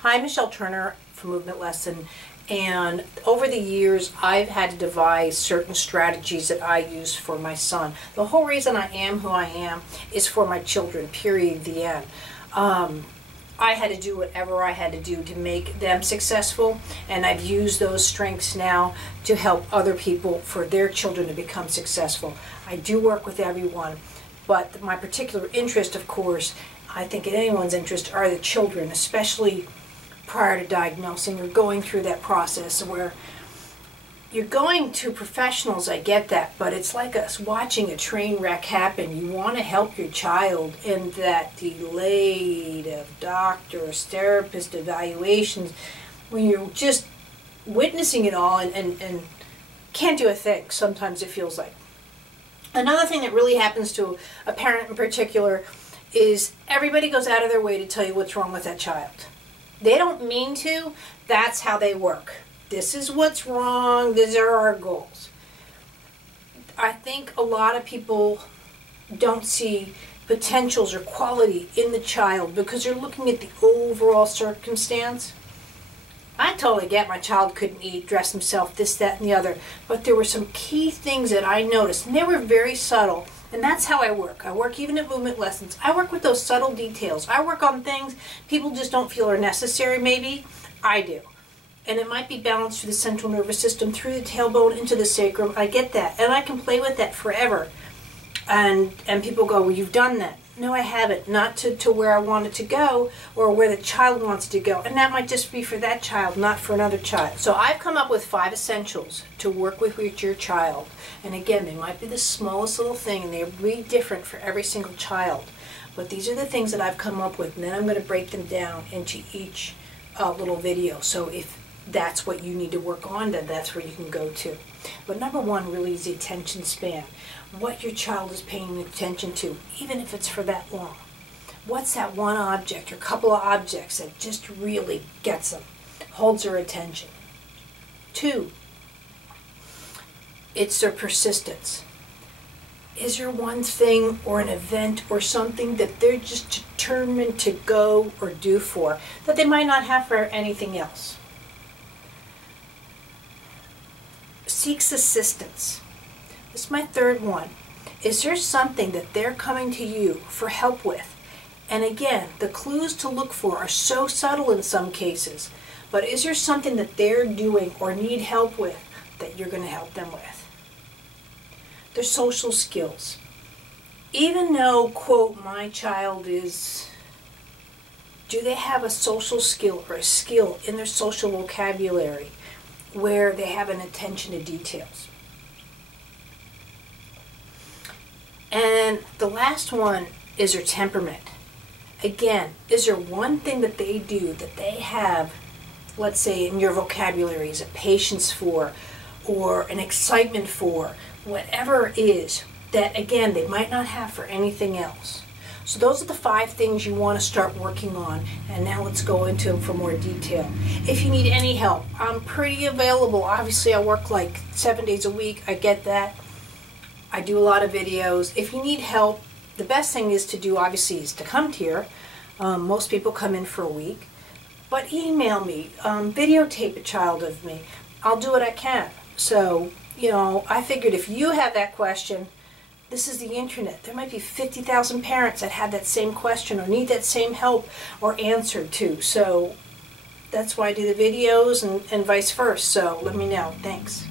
Hi, Michelle Turner from Movement Lesson, and over the years I've had to devise certain strategies that I use for my son. The whole reason I am who I am is for my children, period, the end. I had to do whatever I had to do to make them successful, and I've used those strengths now to help other people for their children to become successful. I do work with everyone, but my particular interest, of course, I think in anyone's interest, are the children, especially prior to diagnosing or going through that process where you're going to professionals. I get that, but it's like us watching a train wreck happen. You want to help your child in that delayed of doctors, therapists, evaluations, when you're just witnessing it all and can't do a thing. Sometimes it feels like. Another thing that really happens to a parent in particular is everybody goes out of their way to tell you what's wrong with that child. They don't mean to. That's how they work. This is what's wrong. These are our goals. I think a lot of people don't see potentials or quality in the child because they're looking at the overall circumstance. I totally get my child couldn't eat, dress himself, this, that, and the other. But there were some key things that I noticed, and they were very subtle. And that's how I work. I work even at Movement Lessons. I work with those subtle details. I work on things people just don't feel are necessary, maybe. I do. And it might be balanced through the central nervous system, through the tailbone, into the sacrum. I get that. And I can play with that forever. And people go, well, you've done that. No, I haven't. Not to where I want it to go or where the child wants to go. And that might just be for that child, not for another child. So I've come up with 5 essentials to work with your child. And again, they might be the smallest little thing, and they're really different for every single child. But these are the things that I've come up with, and then I'm going to break them down into each little video. So if that's what you need to work on, then that's where you can go to. But number 1 really is the attention span. What your child is paying attention to, even if it's for that long. What's that one object or couple of objects that just really gets them, holds their attention? 2, it's their persistence. Is there one thing or an event or something that they're just determined to go or do for that they might not have for anything else? Seeks assistance. This is my 3rd one. Is there something that they're coming to you for help with? And again, the clues to look for are so subtle in some cases, but is there something that they're doing or need help with that you're going to help them with? Their social skills. Even though, quote, my child is, do they have a social skill or a skill in their social vocabulary where they have an attention to details? And the last one is their temperament. Again, is there one thing that they do that they have, let's say in your vocabulary, is a patience for, or an excitement for, whatever it is, that again, they might not have for anything else. So those are the 5 things you want to start working on, and now let's go into them for more detail. If you need any help, I'm pretty available. Obviously, I work like 7 days a week. I get that. I do a lot of videos. If you need help, the best thing is to do, obviously, is to come here. Most people come in for a week. But email me, videotape a child of me. I'll do what I can. So, you know, I figured if you have that question, this is the internet. There might be 50,000 parents that have that same question or need that same help or answer to. So that's why I do the videos and vice versa. So let me know. Thanks.